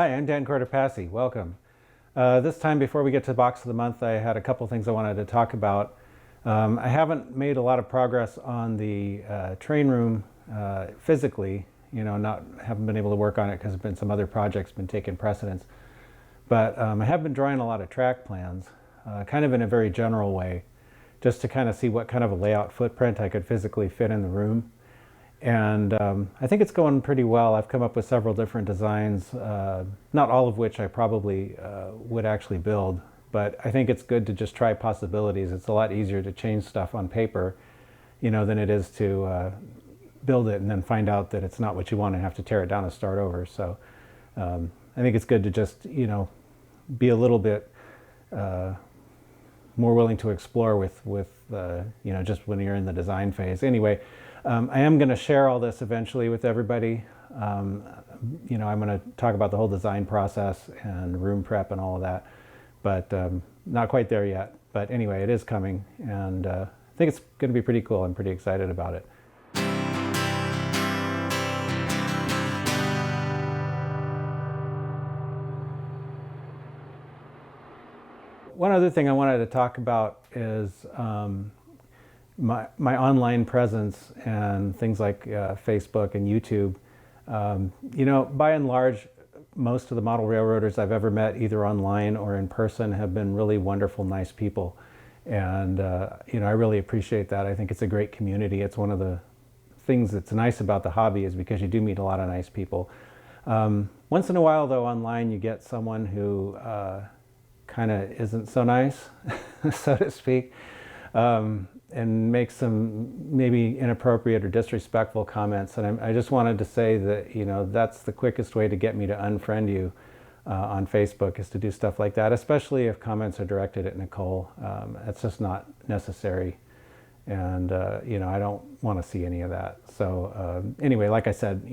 Hi, I'm Dan Cortopassi. Welcome. This time, before we get to the box of the month, I had a couple things I wanted to talk about. I haven't made a lot of progress on the train room physically. Haven't been able to work on it because there's been some other projects been taking precedence. But I have been drawing a lot of track plans, kind of in a very general way, just to kind of see what kind of a layout footprint I could physically fit in the room. And I think it's going pretty well. I've come up with several different designs, not all of which I probably would actually build, but I think it's good to just try possibilities. It's a lot easier to change stuff on paper, than it is to build it and then find out that it's not what you want and have to tear it down and start over. So I think it's good to just, be a little bit more willing to explore with just when you're in the design phase. Anyway, I am going to share all this eventually with everybody. I'm going to talk about the whole design process and room prep and all of that, but not quite there yet. But anyway, it is coming, and I think it's going to be pretty cool. I'm pretty excited about it. One other thing I wanted to talk about is my online presence and things like Facebook and YouTube. By and large, most of the model railroaders I've ever met, either online or in person, have been really wonderful, nice people. And, I really appreciate that. I think it's a great community. It's one of the things that's nice about the hobby is because you do meet a lot of nice people. Once in a while, though, online you get someone who kind of isn't so nice, so to speak. And make some maybe inappropriate or disrespectful comments. And I just wanted to say that, that's the quickest way to get me to unfriend you on Facebook, is to do stuff like that, especially if comments are directed at Nicole. It's just not necessary. And, I don't want to see any of that. So anyway, like I said,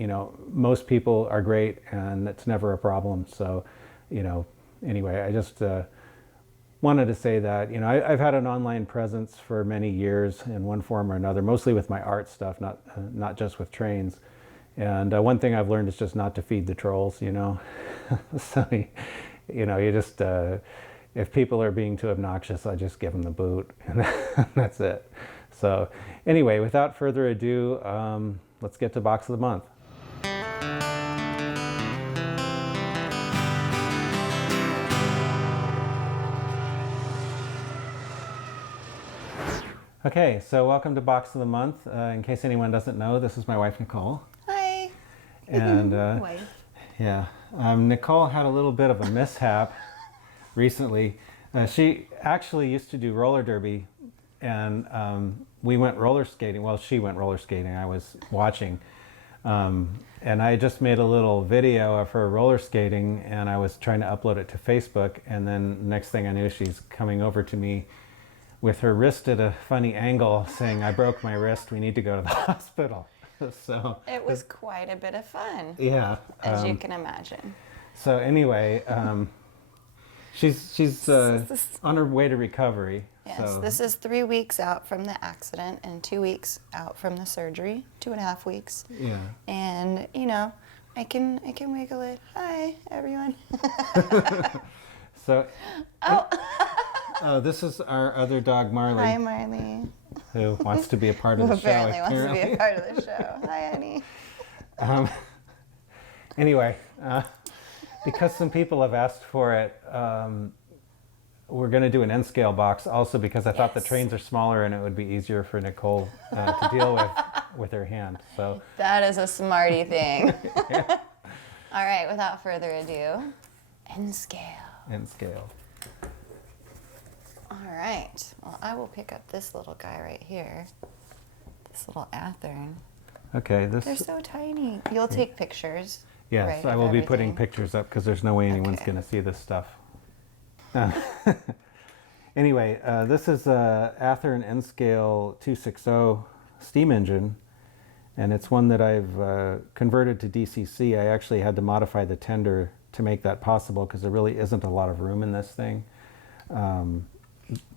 most people are great and it's never a problem. So, anyway, I just wanted to say that, I've had an online presence for many years in one form or another, mostly with my art stuff, not just with trains. And one thing I've learned is just not to feed the trolls, So, you just, if people are being too obnoxious, I just give them the boot, and that's it. So anyway, without further ado, let's get to box of the month. Okay, so welcome to Box of the Month. In case anyone doesn't know, this is my wife, Nicole. Hi. And Wife. yeah, Nicole had a little bit of a mishap recently. She actually used to do roller derby, and we went roller skating. Well, she went roller skating. I was watching. And I just made a little video of her roller skating, and I was trying to upload it to Facebook. And then next thing I knew, she's coming over to me with her wrist at a funny angle saying, "I broke my wrist, we need to go to the hospital." So It was quite a bit of fun. yeah, as you can imagine. so anyway, she's on her way to recovery. Yes, So this is 3 weeks out from the accident and 2 weeks out from the surgery, 2.5 weeks. yeah. And I can wiggle it. Hi, everyone. So oh, this is our other dog, Marley. Hi, Marley. Who wants to be a part of the show. Apparently wants to be a part of the show. Hi, honey. Anyway, because some people have asked for it, we're going to do an N-scale box also because I thought the trains are smaller and it would be easier for Nicole to deal with her hand. So That is a smarty thing. All right, without further ado, N-scale. N-scale. All right. Well, I will pick up this little guy right here. This little Athern. Okay, They're so tiny. You'll take pictures. yes, right, I of will be putting everything. pictures up because there's no way anyone's Okay. going to see this stuff. Anyway, this is a Athearn N-scale 260 steam engine, and it's one that I've converted to DCC. I actually had to modify the tender to make that possible because there really isn't a lot of room in this thing.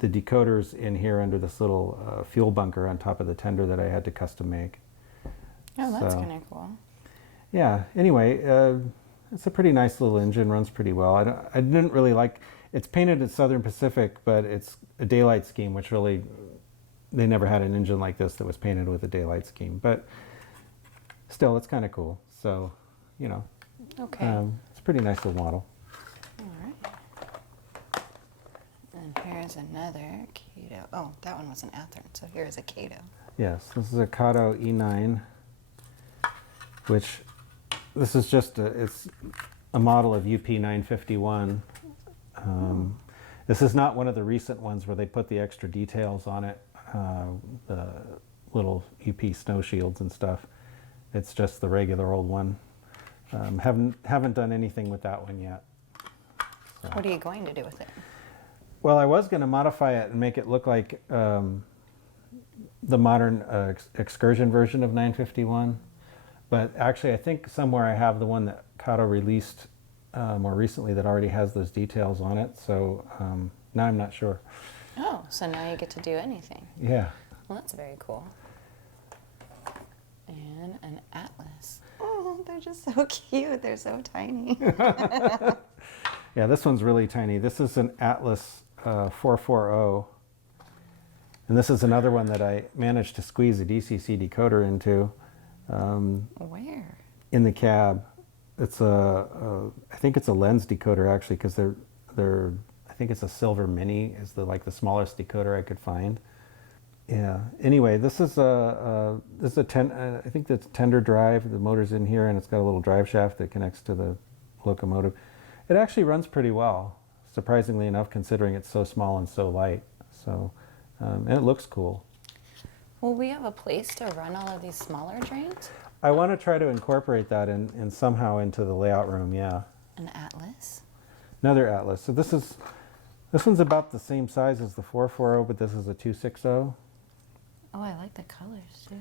The decoder's in here under this little fuel bunker on top of the tender that I had to custom make. Oh, that's So, kind of cool. yeah, anyway, It's a pretty nice little engine, runs pretty well. I didn't really like, it's painted at Southern Pacific, but it's a daylight scheme, which really, they never had an engine like this that was painted with a daylight scheme. But still, it's kind of cool. So, you know, Okay. it's a pretty nice little model. All right. And here's another Kato. Oh, that one was an Athearn, so here's a Kato. Yes, this is a Kato E9, which this is just it's a model of UP 951. This is not one of the recent ones where they put the extra details on it, the little UP snow shields and stuff. It's just the regular old one. Haven't done anything with that one yet. So. What are you going to do with it? Well, I was going to modify it and make it look like the modern excursion version of 951. But actually, I think somewhere I have the one that Kato released more recently that already has those details on it. So now I'm not sure. Oh, so now you get to do anything. Yeah. Well, that's very cool. And an Atlas. Oh, they're just so cute. They're so tiny. Yeah, this one's really tiny. This is an Atlas 440. And this is another one that I managed to squeeze a DCC decoder into. Where? In the cab. It's I think it's a lens decoder actually, because I think it's a Silver Mini is the smallest decoder I could find. Yeah. Anyway, this is I think that's tender drive. The motor's in here, and it's got a little drive shaft that connects to the locomotive. It actually runs pretty well, surprisingly enough, considering it's so small and so light. So, and it looks cool. Will we have a place to run all of these smaller trains? I want to try to incorporate that in somehow into the layout room. Yeah. An Atlas? Another Atlas. So this one's about the same size as the 440, but this is a 260. Oh, I like the colors too.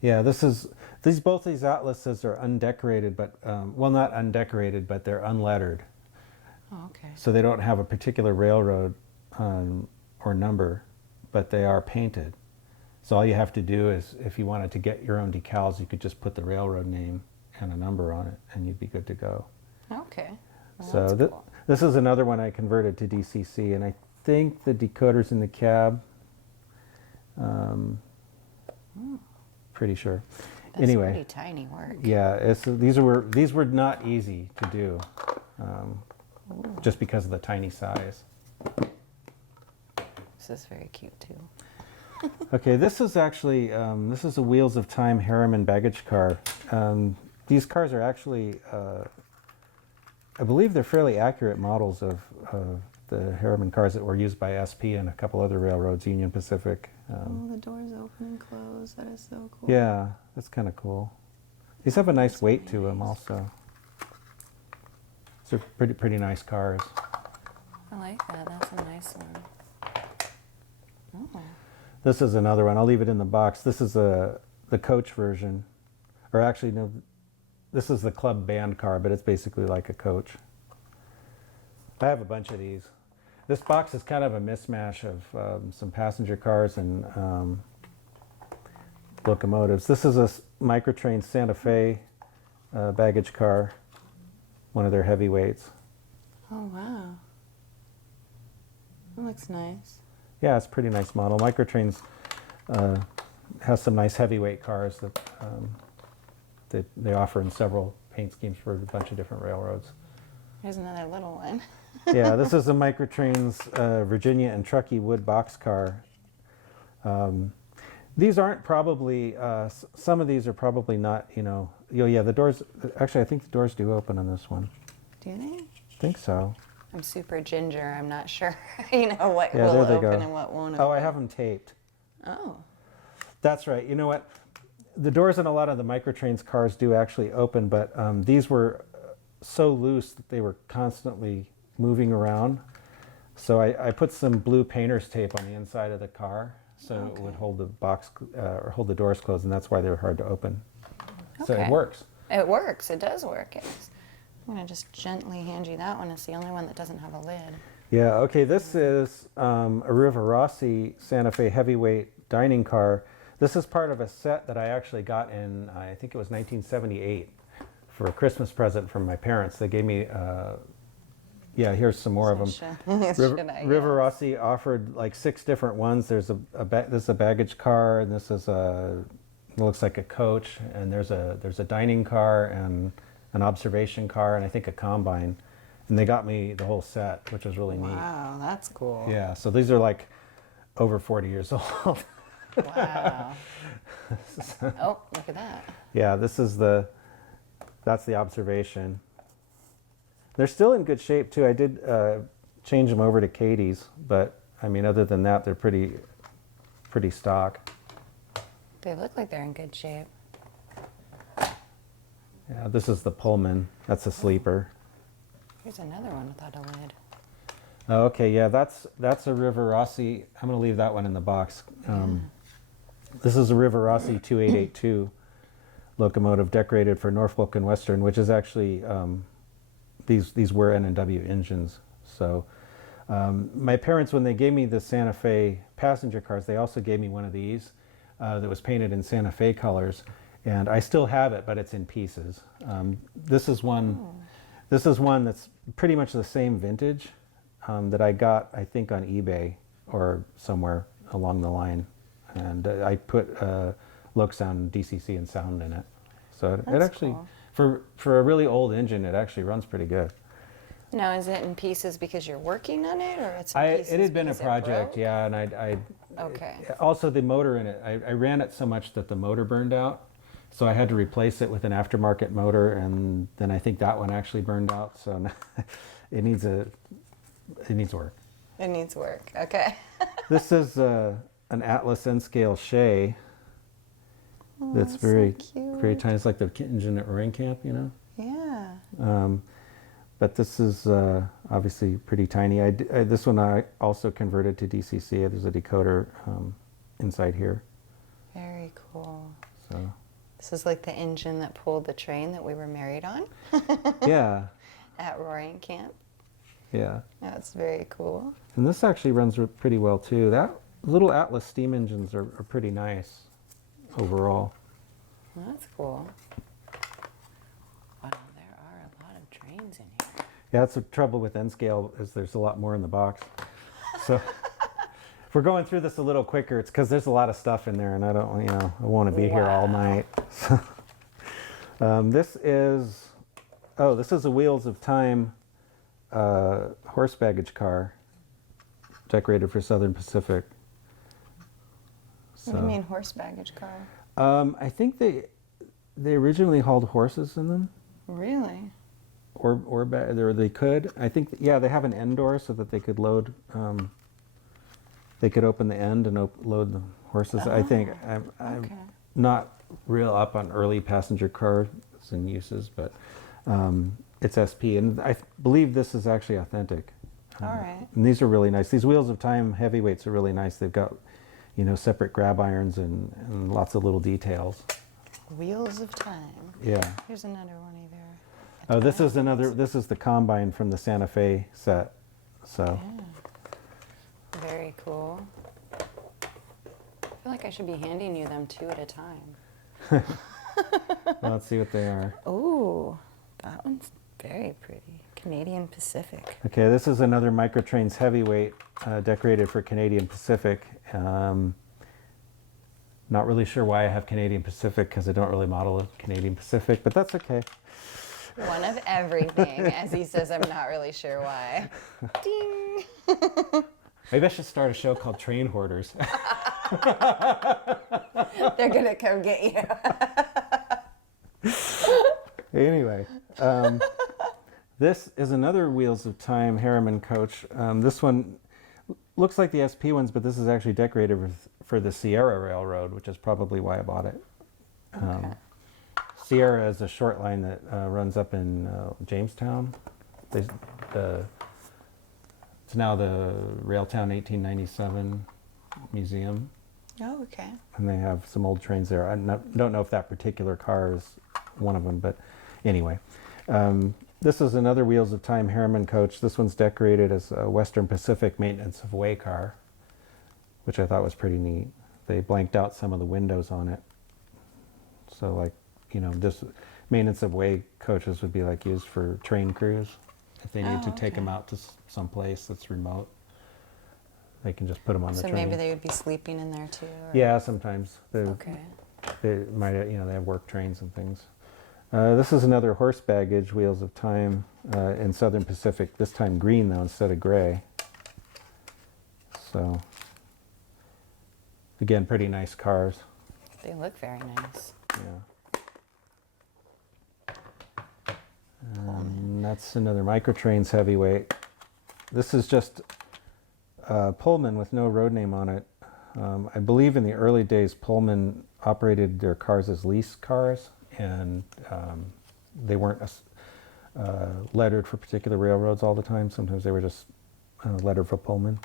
Yeah, both these Atlases are undecorated, but well, not undecorated, but they're unlettered. Oh, okay. So they don't have a particular railroad or number, but they are painted. So all you have to do is, if you wanted to get your own decals, you could just put the railroad name and a number on it, and you'd be good to go. Okay. Well, So that's cool. this is another one I converted to DCC, and I think the decoder's in the cab. Pretty sure. That's Anyway, pretty tiny work. yeah, these were not easy to do, just because of the tiny size. This is very cute too. Okay, this is actually this is a Wheels of Time Harriman baggage car. These cars are actually, I believe they're fairly accurate models of the Harriman cars that were used by SP and a couple other railroads, Union Pacific. Oh, the doors open and close. That is so cool. Yeah, that's kind of cool. These have a nice weight to them also. These are pretty nice cars. I like that. That's a nice one. Oh. This is another one. I'll leave it in the box. This is the coach version. Or actually, no, this is the club band car, but it's basically like a coach. I have a bunch of these. This box is kind of a mismatch of some passenger cars and locomotives. This is a Microtrain Santa Fe baggage car, one of their heavyweights. Oh, wow. That looks nice. Yeah, it's a pretty nice model. Microtrains has some nice heavyweight cars that they offer in several paint schemes for a bunch of different railroads. Here's another little one. Yeah, this is a Microtrains Virginia and Truckee wood boxcar. These aren't probably, some of these are probably not, yeah, the doors, actually I think the doors do open on this one. Do they? I think so. I'm super ginger. I'm not sure, what Yeah, will there they open go. and what won't Oh, open. I have them taped. Oh. That's right. You know what? The doors in a lot of the Microtrains cars do actually open, but these were so loose that they were constantly moving around. So I put some blue painter's tape on the inside of the car so it would hold the box or hold the doors closed, and that's why they were hard to open. So it Okay. works. It works. It does work. I'm going to just gently hand you that one. It's the only one that doesn't have a lid. Yeah, okay, this is a Rivarossi Santa Fe heavyweight dining car. This is part of a set that I actually got in, I think it was 1978, for a Christmas present from my parents. They gave me, yeah, here's some more of them. River Rossi offered like 6 different ones. There's this is a baggage car, and this is it looks like a coach, and there's a dining car and an observation car, and I think a combine. And they got me the whole set, which was really neat. Wow, that's cool. Yeah, so these are like over 40 years old. Wow. Oh, look at that. Yeah, that's the observation. They're still in good shape too. I did change them over to Katie's, but I mean, other than that, they're pretty stock. They look like they're in good shape. Yeah, this is the Pullman. That's a sleeper. Here's another one without a lid. Oh, okay, yeah, that's a River Rossi. I'm going to leave that one in the box. This is a River Rossi 2882 locomotive decorated for Norfolk and Western, which is actually, these were N&W engines. So my parents, when they gave me the Santa Fe passenger cars, they also gave me one of these that was painted in Santa Fe colors. And I still have it, but it's in pieces. This is one that's pretty much the same vintage that I got, I think, on eBay or somewhere along the line. And I put Loc Sound, DCC, and sound in it. So it actually, cool. for a really old engine, it actually runs pretty good. Now, is it in pieces because you're working on it, or it's in pieces It had been a because it project, broke? yeah, and I Okay. also the motor in it, I ran it so much that the motor burned out. So I had to replace it with an aftermarket motor, and then I think that one actually burned out. So now it needs work. It needs work. Okay. This is an Atlas N-scale Shay. That's very very tiny. It's like the engine at Roaring Camp, you know. Yeah. But this is obviously pretty tiny. This one I also converted to DCC. There's a decoder inside here. Very cool. So. This is like the engine that pulled the train that we were married on. Yeah. At Roaring Camp. Yeah. That's very cool. And this actually runs pretty well too. That little Atlas steam engines are pretty nice overall. Well, that's cool. Wow, there are a lot of trains in here. Yeah, that's the trouble with N-scale is there's a lot more in the box. So if we're going through this a little quicker, it's because there's a lot of stuff in there, and I don't, I want to be here all night. So, this is a Wheels of Time horse baggage car, decorated for Southern Pacific. So, What do you mean horse baggage car? I think they originally hauled horses in them. Really? Or they could. I think, yeah, they have an end door so that they could load. They could open the end and load the horses. I think I'm not real up on early passenger cars and uses, but it's SP, and I believe this is actually authentic. All right. And these are really nice. These Wheels of Time heavyweights are really nice. They've got, separate grab irons and lots of little details. Wheels of Time. Yeah. Here's another one either. Oh, this is the combine from the Santa Fe set. So. Yeah. Very cool. I feel like I should be handing you them 2 at a time. Well, let's see what they are. Oh, that one's very pretty. Canadian Pacific. Okay, this is another Microtrains heavyweight decorated for Canadian Pacific. Not really sure why I have Canadian Pacific because I don't really model a Canadian Pacific, but that's okay. One of everything, as he says, I'm not really sure why. Ding! Maybe I should start a show called Train Hoarders. They're gonna come get you. Anyway, this is another Wheels of Time Harriman coach. This one looks like the SP ones, but this is actually decorated for the Sierra Railroad, which is probably why I bought it. Okay. Sierra is a short line that runs up in Jamestown. It's now the Railtown 1897 Museum. Oh, okay. And they have some old trains there. I don't know if that particular car is one of them, but anyway. This is another Wheels of Time Harriman coach. This one's decorated as a Western Pacific maintenance of way car, which I thought was pretty neat. They blanked out some of the windows on it. So just maintenance of way coaches would be like used for train crews. If they need to take them okay. out to someplace that's remote, they can just put them on the So train. maybe they would be sleeping in there too? Or? Yeah, sometimes Okay. they might, they have work trains and things. This is another horse baggage, Wheels of Time, in Southern Pacific. This time green though instead of gray. So again, pretty nice cars. They look very nice. Yeah. And that's another Microtrains heavyweight. This is just Pullman with no road name on it. I believe in the early days, Pullman operated their cars as lease cars, and they weren't lettered for particular railroads all the time. Sometimes they were just lettered for Pullman.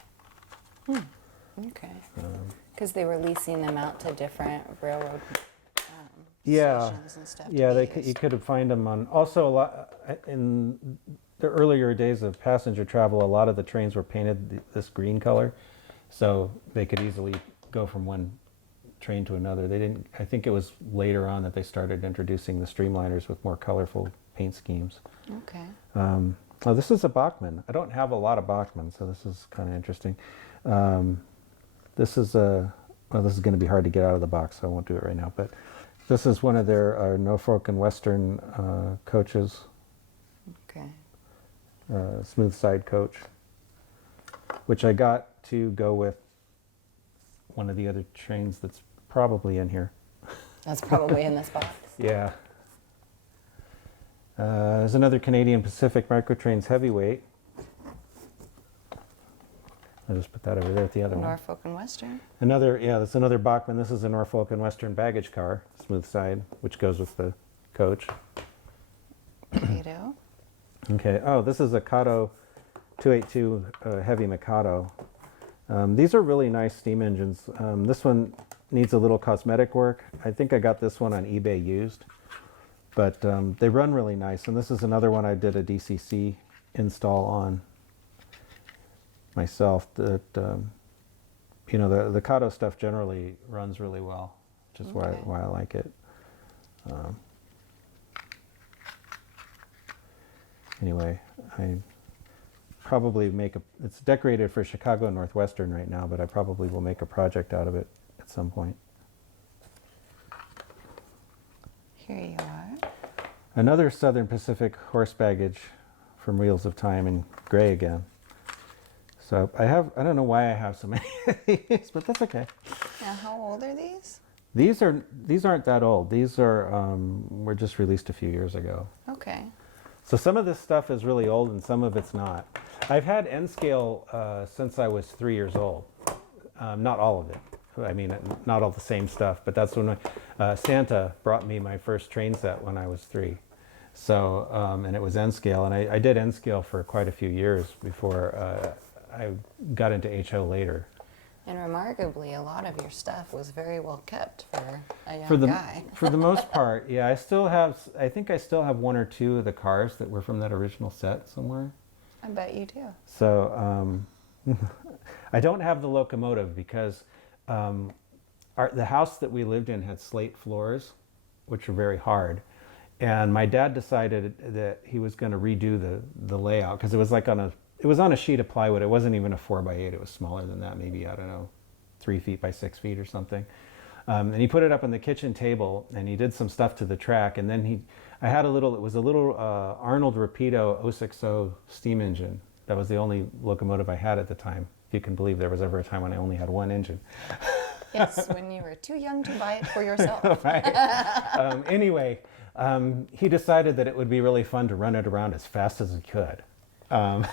Okay. Because they were leasing them out to different railroad Yeah, stations and stuff. yeah, to be you used. could find them on. Also, a lot in the earlier days of passenger travel, a lot of the trains were painted this green color, so they could easily go from one train to another. They didn't. I think it was later on that they started introducing the streamliners with more colorful paint schemes. Okay. Oh, this is a Bachmann. I don't have a lot of Bachmann, so this is kind of interesting. This is a. Well, this is going to be hard to get out of the box, so I won't do it right now. But this is one of their Norfolk and Western coaches, Okay. smooth side coach, which I got to go with one of the other trains that's probably in here. That's probably in this box. Yeah. There's another Canadian Pacific Microtrains heavyweight. I'll just put that over there at the other one. Norfolk and Western. That's another Bachmann. This is a Norfolk and Western baggage car, smooth side, which goes with the coach. Cato. Okay. Oh, this is a Kato 282 heavy Mikado. These are really nice steam engines. This one needs a little cosmetic work. I think I got this one on eBay used, but they run really nice. And this is another one I did a DCC install on myself. That the Kato stuff generally runs really well, which is why I like it. Anyway, I probably it's decorated for Chicago Northwestern right now, but I probably will make a project out of it at some point. Here you are. Another Southern Pacific horse baggage from Wheels of Time in gray again. So I don't know why I have so many of these, but that's okay. Now, how old are these? These aren't that old. These were just released a few years ago. Okay. So some of this stuff is really old and some of it's not. I've had N scale since I was 3 years old. Not all of it. I mean, not all the same stuff, but that's when Santa brought me my first train set when I was 3. So, and it was N scale, and I did N scale for quite a few years before I got into HO later. And remarkably, a lot of your stuff was very well kept for a young For the guy. for the most part, yeah. I think I still have 1 or 2 of the cars that were from that original set somewhere. I bet you do. So I don't have the locomotive because the house that we lived in had slate floors, which are very hard. And my dad decided that he was going to redo the layout because it was like it was on a sheet of plywood. It wasn't even a 4x8. It was smaller than that, maybe, I don't know, 3 feet by 6 feet or something. And he put it up on the kitchen table, and he did some stuff to the track. And then it was a little Arnold Rapido 060 steam engine. That was the only locomotive I had at the time. If you can believe there was ever a time when I only had 1 engine. Yes, when you were too young to buy it for yourself. Right. Anyway, he decided that it would be really fun to run it around as fast as he could. Oh,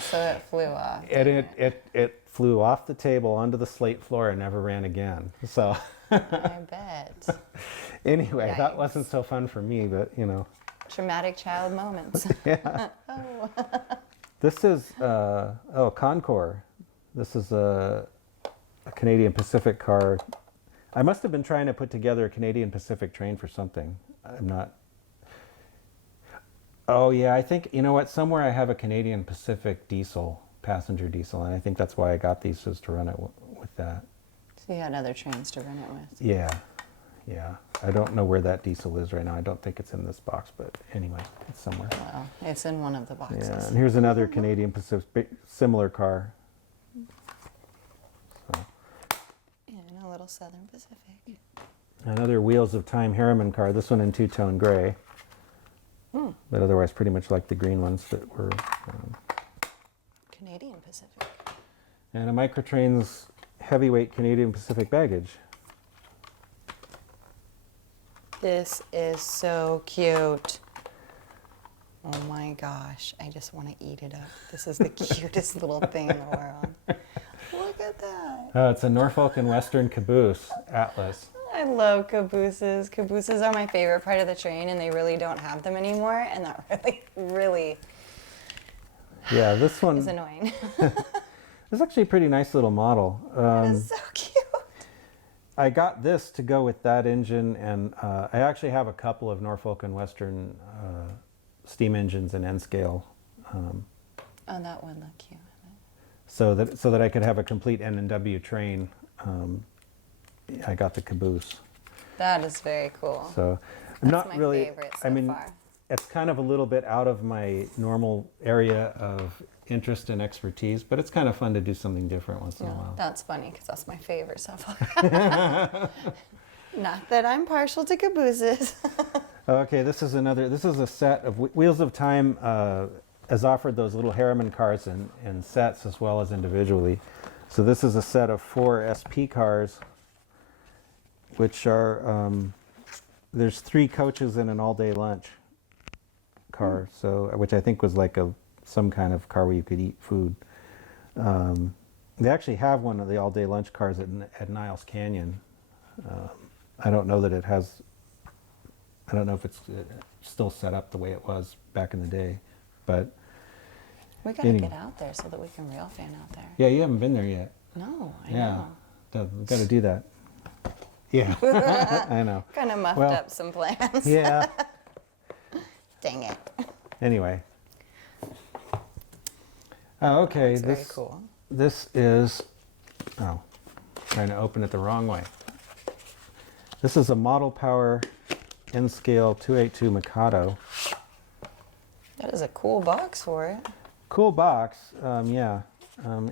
so it flew off. And it flew off the table onto the slate floor and never ran again. So I bet. anyway, Yikes. that wasn't so fun for me, but Traumatic child moments. Yeah. Oh. This is Concord. This is a Canadian Pacific car. I must have been trying to put together a Canadian Pacific train for something. I'm not. Oh yeah, I think, you know what, somewhere I have a Canadian Pacific diesel, passenger diesel, and I think that's why I got these, was to run it with that. So you had other trains to run it with. Yeah, Yeah, I don't know where that diesel is right now. I don't think it's in this box, but anyway, it's somewhere. Well, it's in one of the boxes. Yeah, and here's another Canadian Pacific, similar car. So, And a little Southern Pacific. another Wheels of Time Harriman car, this one in two-tone gray. But otherwise pretty much like the green ones that were... Canadian Pacific. and a Microtrains heavyweight Canadian Pacific baggage. This is so cute. Oh my gosh, I just want to eat it up. This is the cutest little thing in the world. Look at that. It's a Norfolk and Western caboose, Atlas. I love cabooses. Cabooses are my favorite part of the train, and they really don't have them anymore, and that really Yeah, this one is annoying. is actually a pretty nice little model. That is so cute. I got this to go with that engine, and I actually have a couple of Norfolk and Western steam engines in N scale, Oh, that would look cute. so that I could have a complete N and W train. I got the caboose. That is very cool. So I'm That's not my really. favorite I so mean, far. it's kind of a little bit out of my normal area of interest and expertise, but it's kind of fun to do something different once in a Yeah, while. that's funny because that's my favorite so far. Not that I'm partial to cabooses. Okay, this is a set of Wheels of Time has offered those little Harriman cars in sets as well as individually. So this is a set of 4 SP cars, which are, there's 3 coaches and an all-day lunch car, so which I think was like some kind of car where you could eat food. They actually have one of the all-day lunch cars at Niles Canyon. I don't know that it has. I don't know if it's still set up the way it was back in the day, but We gotta Anyway. get out there so that we can rail fan out there. yeah, you haven't been there yet. No, I Yeah, know. got to do that. Yeah, I know. Kind of muffed Well, up some plans. Yeah. Dang it. Anyway. Okay. That's very cool. This is. Oh, trying to open it the wrong way. This is a Model Power N-Scale 282 Mikado. That is a cool box for it. Cool box, yeah.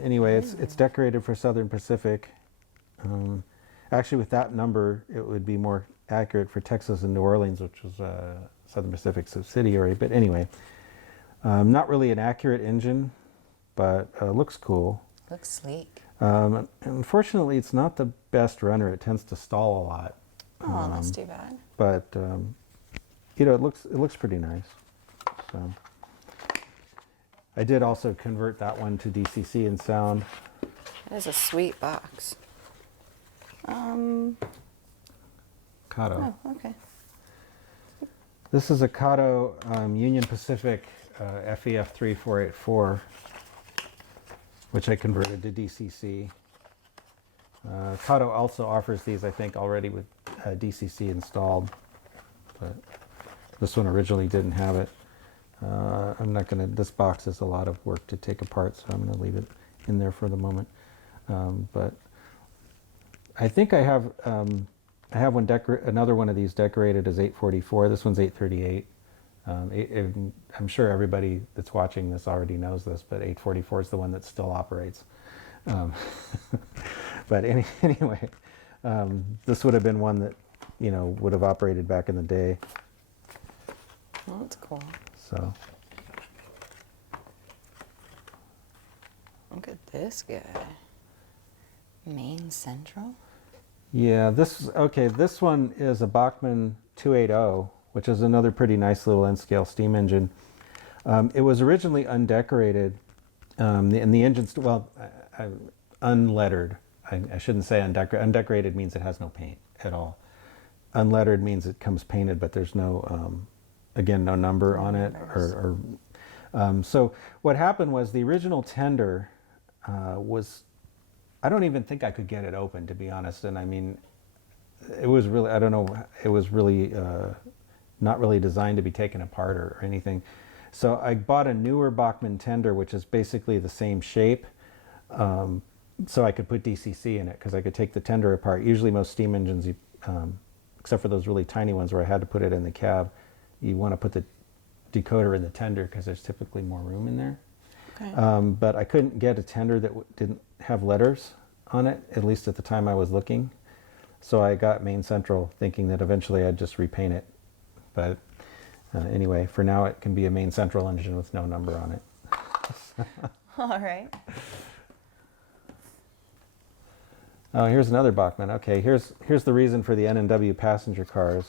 Anyway, it's decorated for Southern Pacific. Actually, with that number, it would be more accurate for Texas and New Orleans, which was Southern Pacific subsidiary. But anyway, not really an accurate engine, but looks cool. Looks sleek. Unfortunately, it's not the best runner. It tends to stall a lot. Oh, that's too bad. But you know, it looks pretty nice. So I did also convert that one to DCC and sound. That is a sweet box. Kato. Oh, okay. This is a Kato Union Pacific FEF 3484, which I converted to DCC. Kato also offers these, I think, already with DCC installed, but this one originally didn't have it. I'm not gonna, this box is a lot of work to take apart, so I'm gonna leave it in there for the moment. But I think I have one another one of these decorated as 844. This one's 838. I'm sure everybody that's watching this already knows this, but 844 is the one that still operates. But anyway, this would have been one that, you know, would have operated back in the day. Well, that's cool. So Look at this guy. Main Central? yeah, this one is a Bachmann 280, which is another pretty nice little N-scale steam engine. It was originally undecorated, and the engine's, well, unlettered. I shouldn't say undecorated. Undecorated means it has no paint at all. Unlettered means it comes painted, but there's no, again, no number on it. So what happened was the original tender was, I don't even think I could get it open, to be honest. And I mean, it was really, I don't know, it was really not really designed to be taken apart or anything. So I bought a newer Bachmann tender, which is basically the same shape. So I could put DCC in it because I could take the tender apart. Usually most steam engines, you except for those really tiny ones where I had to put it in the cab. You want to put the decoder in the tender because there's typically more room in there. Okay. But I couldn't get a tender that didn't have letters on it, at least at the time I was looking. So I got Main Central thinking that eventually I'd just repaint it. But anyway, for now it can be a Main Central engine with no number on it. All right. Oh, here's another Bachmann. Okay, here's the reason for the N&W passenger cars.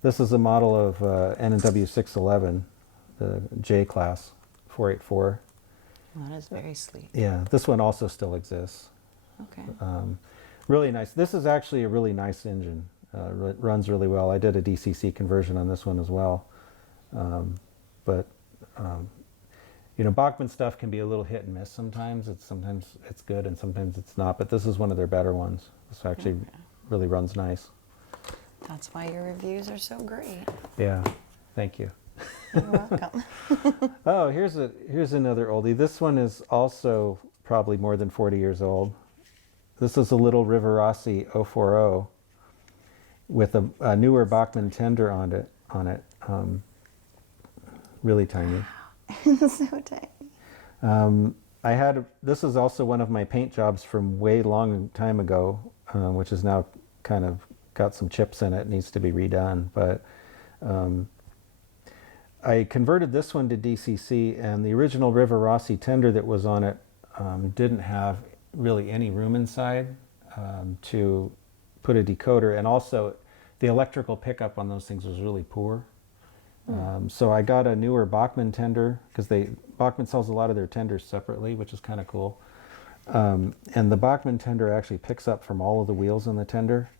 This is a model of N&W 611, the J class 484. That is very sleek. Yeah, this one also still exists. Okay. Really nice. This is actually a really nice engine. It runs really well. I did a DCC conversion on this one as well. But you know, Bachmann stuff can be a little hit and miss sometimes. Sometimes it's good and sometimes it's not. But this is one of their better ones. This actually really runs nice. That's why your reviews are so great. Yeah, thank you. You're welcome. Oh, here's another oldie. This one is also probably more than 40 years old. This is a little Rivarossi 040 with a newer Bachmann tender on it. Really tiny. So tiny. This is also one of my paint jobs from way long time ago, which is now kind of got some chips in it, needs to be redone. But I converted this one to DCC, and the original Rivarossi tender that was on it didn't have really any room inside to put a decoder, and also the electrical pickup on those things was really poor. So I got a newer Bachmann tender, because Bachmann sells a lot of their tenders separately, which is kind of cool. And the Bachmann tender actually picks up from all of the wheels in the tender,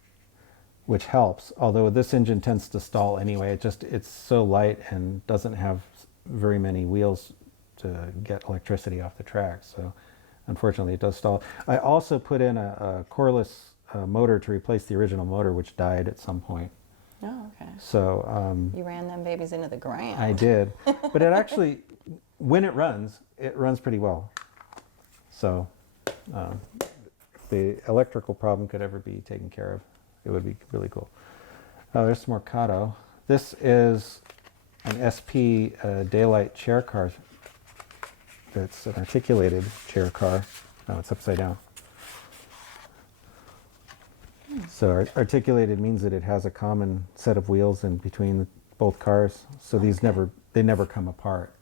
which helps. Although this engine tends to stall anyway. It's so light and doesn't have very many wheels to get electricity off the track. So unfortunately it does stall. I also put in a coreless motor to replace the original motor, which died at some point. Oh, okay. So You ran them babies into the ground. I did, but it actually, when it runs pretty well. So if the electrical problem could ever be taken care of, it would be really cool. Oh, there's some more Kato. This is an SP daylight chair car. It's an articulated chair car. No, it's upside down. So articulated means that it has a common set of wheels in between both cars. So these never come apart.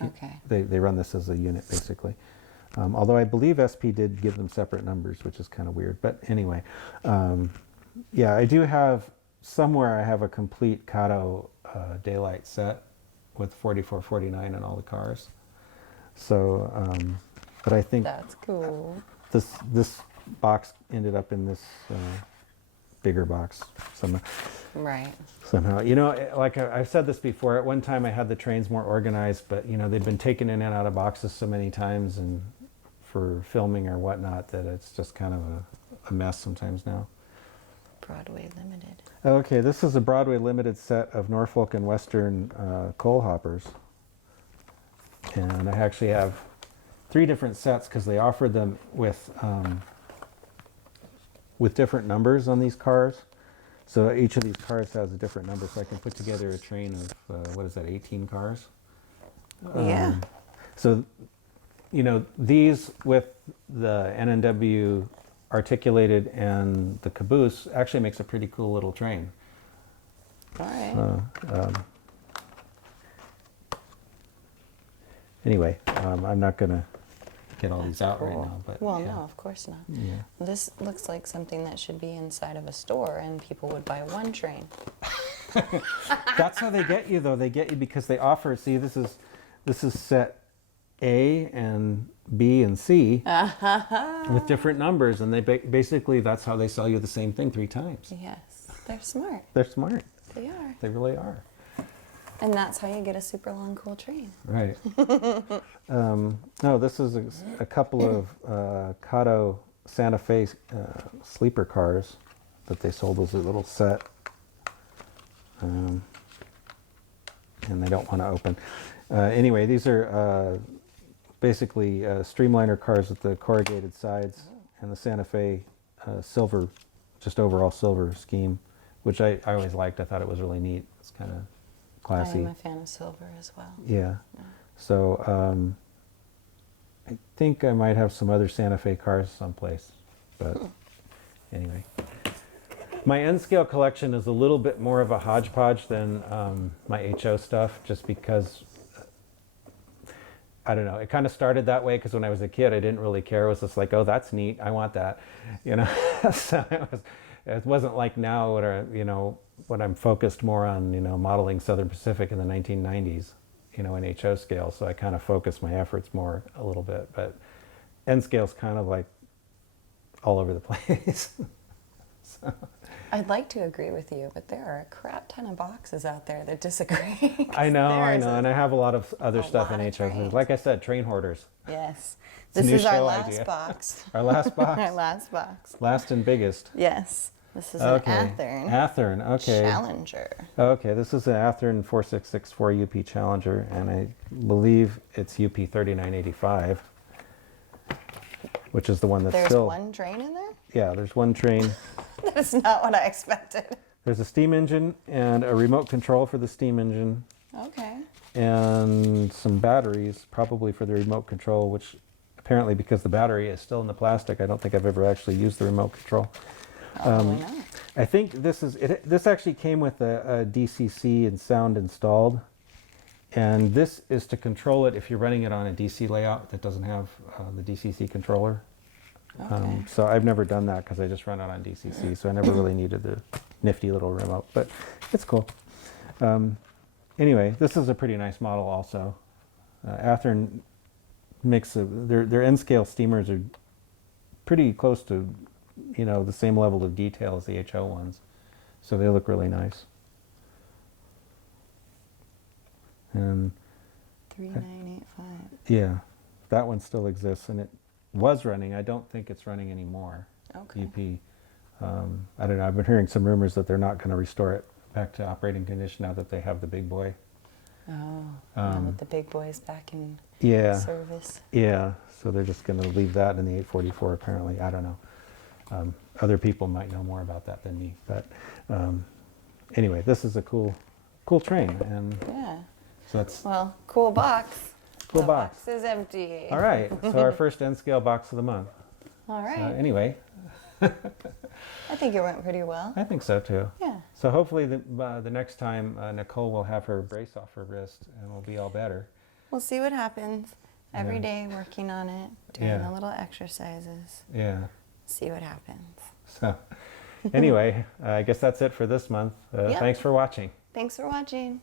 Okay. They run this as a unit basically. Although I believe SP did give them separate numbers, which is kind of weird. But anyway, yeah, I do have somewhere. I have a complete Kato daylight set with 44, 49 in all the cars. So, but I think That's cool. this box ended up in this bigger box somehow. Right. Somehow, you know, like I've said this before. At one time, I had the trains more organized, but you know, they'd been taken in and out of boxes so many times, and for filming or whatnot, that it's just kind of a mess sometimes now. Broadway Limited. Okay, this is a Broadway Limited set of Norfolk and Western coal hoppers, and I actually have 3 different sets because they offered them with different numbers on these cars. So each of these cars has a different number, so I can put together a train of, what is that, 18 cars? Yeah. So, you know, these with the N&W articulated and the caboose actually makes a pretty cool little train. All right. Anyway, I'm not going to get all these out right now. But Well, yeah. no, of course not. Yeah. This looks like something that should be inside of a store, and people would buy one train. That's how they get you, though. They get you because they offer. See, this is set A and B and C with different numbers, and they basically that's how they sell you the same thing 3 times. Yes, they're smart. They're smart. They are. They really are. And that's how you get a super long, cool train. Right. No, this is a couple of Kato Santa Fe sleeper cars that they sold as a little set. And they don't want to open. Anyway, these are basically streamliner cars with the corrugated sides and the Santa Fe silver, just overall silver scheme which I always liked. I thought it was really neat. It's kind of classy. I'm a fan of silver as well. Yeah. So I think I might have some other Santa Fe cars someplace, but anyway. My N-scale collection is a little bit more of a hodgepodge than my HO stuff, just because, I don't know, it kind of started that way because when I was a kid, I didn't really care. It was just like, oh, that's neat, I want that, you know. So it wasn't like now when I'm focused more on, modeling Southern Pacific in the 1990s, in HO scale. So I kind of focus my efforts more a little bit, but N-scale's kind of like all over the place. So. I'd like to agree with you, but there are a crap ton of boxes out there that disagree. I know, and I have a lot of other stuff in HO. trains. Like I said, train hoarders. Yes. It's a This new is our show last idea. box. Our last box? Our last box. Last and biggest. Yes. This is Okay. an Athearn Athearn, okay. Challenger. Okay, this is an Athearn 4664 UP Challenger, and I believe it's UP 3985, which is the one that's There's still... one train in there? Yeah, there's one train. That's not what I expected. There's a steam engine and a remote control for the steam engine, Okay. and some batteries, probably for the remote control, which apparently because the battery is still in the plastic, I don't think I've ever actually used the remote control. Probably not. I think this actually came with a DCC and sound installed, and this is to control it if you're running it on a DC layout that doesn't have the DCC controller. Okay. So I've never done that because I just run it on DCC, so I never really needed the nifty little remote, but it's cool. Anyway, this is a pretty nice model also. Athearn makes their N-scale steamers are pretty close to, the same level of detail as the HO ones, so they look really nice. And 3985. yeah, that one still exists, and it was running. I don't think it's running anymore. Okay. UP. I don't know. I've been hearing some rumors that they're not going to restore it back to operating condition now that they have the big boy. Oh, now that the big boy's back in Yeah. service. Yeah. So they're just going to leave that in the 844 apparently. I don't know. Other people might know more about that than me. But anyway, this is a cool train, and Yeah. so that's Well, cool box. Cool The box. box is empty. all right. So our first N-scale box of the month. All right. Anyway, I think it went pretty well. I think so too. Yeah. So hopefully the next time Nicole will have her brace off her wrist and we'll be all better. We'll see what happens. Every Yeah. day working on it, doing Yeah. the little exercises. Yeah. See what happens. So anyway, I guess that's it for this month. Yep. Thanks for watching. Thanks for watching.